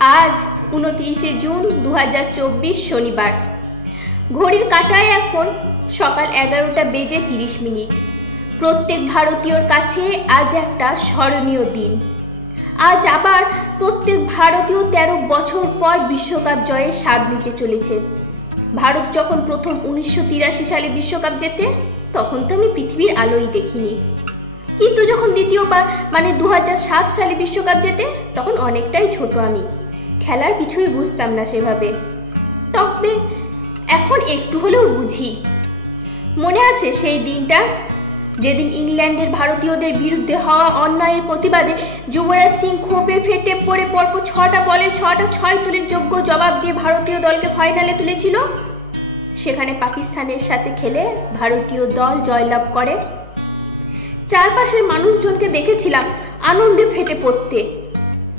আজ 29শে জুন 2024 শনিবার। ঘড়ির কাঁটায় এখন সকাল 11টা বেজে 30 মিনিট। প্রত্যেক ভারতীয়র কাছে আজ একটা স্মরণীয় দিন। আজ আবার প্রত্যেক ভারতীয় 13 বছর পর বিশ্বকাপ জয়ের স্বাদ নিতে চলেছে। ভারত যখন প্রথম 1983 সালে বিশ্বকাপ জেতে তখন তো আমি পৃথিবীর আলোই দেখিনি, কিন্তু যখন দ্বিতীয়বার মানে 2007 সালে বিশ্বকাপ জেতে তখন অনেকটাই ছোট আমি, খেলার কিছুই বুঝতাম না সেভাবে। তবে এখন একটু হলেও বুঝি। মনে আছে সেই দিনটা যেদিন ইংল্যান্ডের ভারতীয়দের বিরুদ্ধে হওয়া অন্যায়ের প্রতিবাদে যুবরাজ সিং ক্ষোভে ফেটে পড়ে পরপর 6টা বলে 6টা 6 তুলে যোগ্য জবাব দিয়ে ভারতীয় দলকে ফাইনালে তুলেছিল। সেখানে পাকিস্তানের সাথে খেলে ভারতীয় দল জয়লাভ করে। চারপাশের মানুষজনকে দেখেছিলাম আনন্দে ফেটে পড়তে।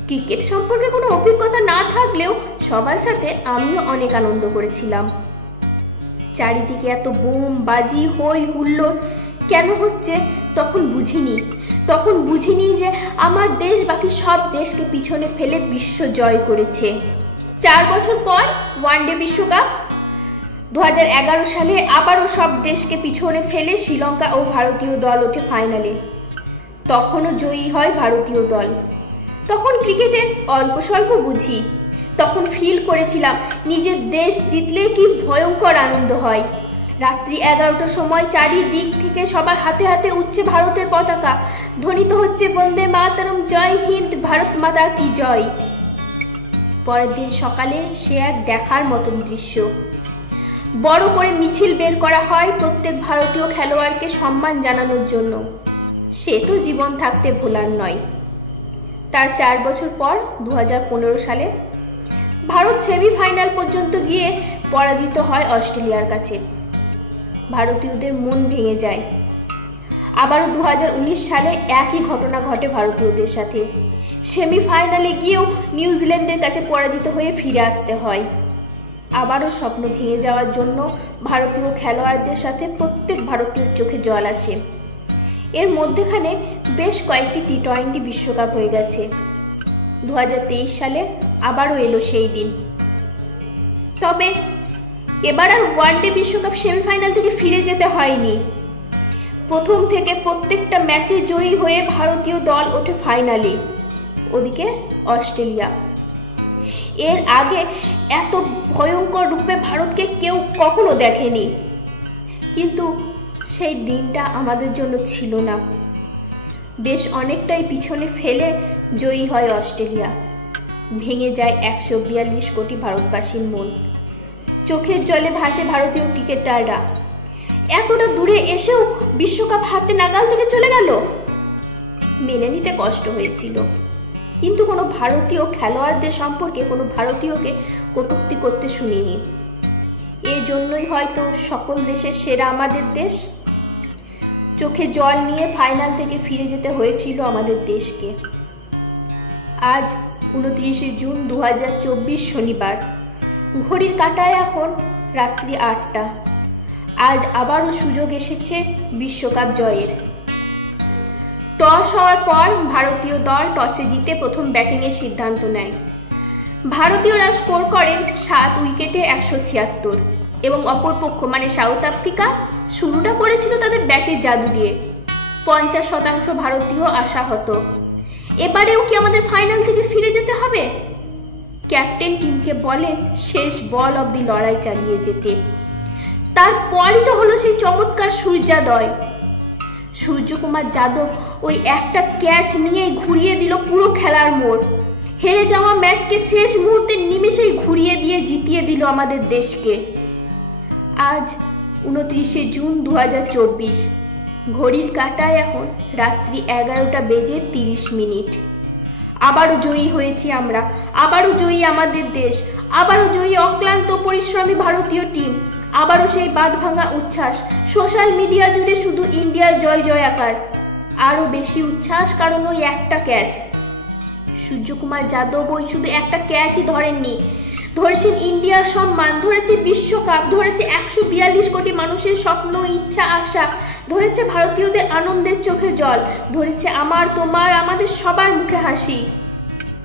ক্রিকেট সম্পর্কে কোনো অভিজ্ঞতা না থাকলেও সবার সাথে আমিও অনেক আনন্দ করেছিলাম। চারিদিকে এত বোম বাজি হই হুল্লোড় কেন হচ্ছে তখন বুঝিনি যে আমার দেশ বাকি সব দেশকে পিছনে ফেলে বিশ্ব জয় করেছে। 4 বছর পর ওয়ানডে বিশ্বকাপ 2011 সালে আবারও সব দেশকে পিছনে ফেলে শ্রীলঙ্কা ও ভারতীয় দল ওঠে ফাইনালে। তখনও জয়ী হয় ভারতীয় দল। তখন ক্রিকেটের অল্প স্বল্প বুঝি, তখন ফিল করেছিলাম নিজের দেশ জিতলে কি ভয়ঙ্কর আনন্দ হয়। রাত্রি 11টার সময় চারিদিক থেকে সবার হাতে হাতে উঠছে ভারতের পতাকা, ধ্বনিত হচ্ছে বন্দে মাতরম, জয় হিন্দ, ভারত মাতা কি জয়। পরের দিন সকালে সে এক দেখার মতন দৃশ্য। বড় করে মিছিল বের করা হয় প্রত্যেক ভারতীয় খেলোয়াড়কে সম্মান জানানোর জন্য। সে তো জীবন থাকতে ভোলার নয়। তার 4 বছর পর 2015 সালে ভারত সেমিফাইনাল পর্যন্ত গিয়ে পরাজিত হয় অস্ট্রেলিয়ার কাছে। ভারতীয়দের মন ভেঙে যায়। আবারও 2019 সালে একই ঘটনা ঘটে ভারতীয়দের সাথে। সেমিফাইনালে গিয়েও নিউজিল্যান্ডের কাছে পরাজিত হয়ে ফিরে আসতে হয়। আবারও স্বপ্ন ভেঙে যাওয়ার জন্য ভারতীয় খেলোয়াড়দের সাথে প্রত্যেক ভারতীয় চোখে জল আসে। এর মধ্যেখানে বেশ কয়েকটি টি20 বিশ্বকাপ হয়ে গেছে। 2023 সালে আবারও এলো সেই দিন। তবে এবার আর ওয়ানডে বিশ্বকাপ সেমিফাইনাল থেকে ফিরে যেতে হয়নি। প্রথম থেকে প্রত্যেকটা ম্যাচে জয়ী হয়ে ভারতীয় দল ওঠে ফাইনালে। ওদিকে অস্ট্রেলিয়া। এর আগে এত ভয়ঙ্কর রূপে ভারতকে কেউ কখনো দেখেনি, কিন্তু সেই দিনটা আমাদের জন্য ছিল না। বেশ অনেকটাই পিছনে ফেলে জয়ী হয় অস্ট্রেলিয়া। ভেঙে যায় 142 কোটি ভারতবাসীর মন। চোখের জলে ভাসে ভারতীয় ক্রিকেটাররা। এতটা দূরে এসেও বিশ্বকাপ হাতে নাগাল থেকে চলে গেল। মেনে নিতে কষ্ট হয়েছিল, কিন্তু কোনো ভারতীয় খেলোয়াড়দের সম্পর্কে কোনো ভারতীয়কে কটূক্তি করতে শুনিনি। এই জন্যই হয়তো সকল দেশের সেরা আমাদের দেশ। চোখে জল নিয়ে ফাইনাল থেকে ফিরে যেতে হয়েছিল আমাদের দেশকে। আজ 29শে জুন 2024 শনিবার। ঘড়ির কাঁটায় এখন রাত্রি 8টা। আজ আবারও সুযোগ এসেছে বিশ্বকাপ জয়ের। টস হওয়ার পর ভারতীয় দল টসে জিতে প্রথম ব্যাটিংয়ের সিদ্ধান্ত নেয়। ভারতীয়রা স্কোর করেন 7 উইকেটে 176 এবং অপরপক্ষ মানে সাউথ আফ্রিকা শুরুটা করেছিল তাদের ব্যাটের জাদু দিয়ে। 50% ভারতীয় আশাহত। এবারেও কি আমাদের ফাইনাল থেকে ফিরে যেতে হবে? ক্যাপ্টেন টিমকে বলেন শেষ বল অবধি লড়াই চালিয়ে যেতে। তারপরই তো হলো সেই চমৎকার সূর্যোদয়। সূর্যকুমার যাদব ওই একটা ক্যাচ নিয়েই ঘুরিয়ে দিল পুরো খেলার মোড়। হেরে যাওয়া ম্যাচকে শেষ মুহূর্তে নিমেষেই ঘুরিয়ে দিয়ে জিতিয়ে দিল আমাদের দেশকে। আজ 29শে জুন 2024। ঘড়ির কাঁটায় এখন রাত্রি 11টা বেজে 30 মিনিট। আবারও জয়ী হয়েছি আমরা, আবারও জয়ী আমাদের দেশ, আবারও জয়ী অক্লান্ত পরিশ্রমী ভারতীয় টিম, আবারও সেই বাঁধ ভাঙা উচ্ছ্বাস। সোশ্যাল মিডিয়া জুড়ে শুধু ইন্ডিয়ার জয় জয়াকার। আরও বেশি উচ্ছ্বাস কারণ ওই একটা ক্যাচ। সূর্যকুমার যাদব ওই শুধু একটা ক্যাচই ধরেননি, ধরেছেন ইন্ডিয়ার সম্মান, ধরেছে বিশ্বকাপ, ধরেছে 142 কোটি মানুষের স্বপ্ন, ইচ্ছা, আশা, ধরেছে ভারতীয়দের আনন্দের চোখে জল, ধরেছে আমার তোমার আমাদের সবার মুখে হাসি।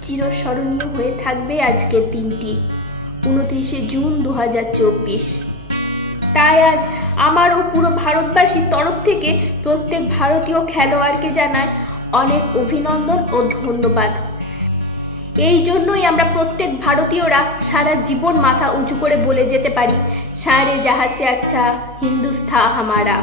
চিরস্মরণীয় হয়ে থাকবে আজকের দিনটি, 29শে জুন 2024। তাই আজ আমার ও পুরো ভারতবাসীর তরফ থেকে প্রত্যেক ভারতীয় খেলোয়াড়কে জানাই অনেক অভিনন্দন ও ধন্যবাদ। এই জন্যই আমরা প্রত্যেক ভারতীয়রা সারা জীবন মাথা উঁচু করে বলে যেতে পারি, সারে জাহাঁ সে আচ্ছা হিন্দুস্তান হামারা।